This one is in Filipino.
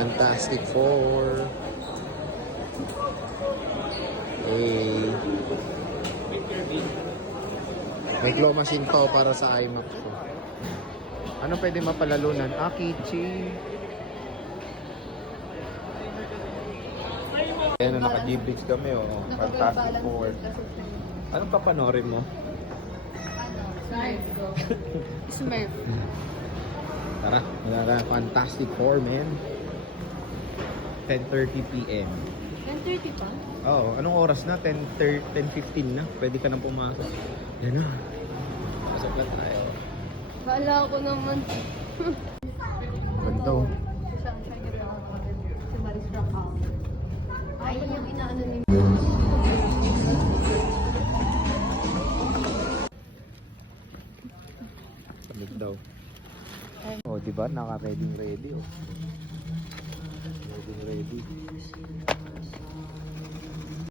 Fantastic Four. Hey. May claw machine to para sa IMAX ko. Ano pwede mapalalunan? Keychain. Ayan, naka-G-Bricks kami, oh. Fantastic Four. Anong papanorin mo? Smurf. Tara, Fantastic Four, man. 10:30 p.m. 10:30 pa? Oo, anong oras na? 10:15 na. Pwede ka nang pumasok. Yan na. Pasok na tayo. Kala ko naman. Ganito. Si Maris Rakal. Ay, yung inaano ni... Samig daw. Oh, diba? Naka-ready, oh. Ready.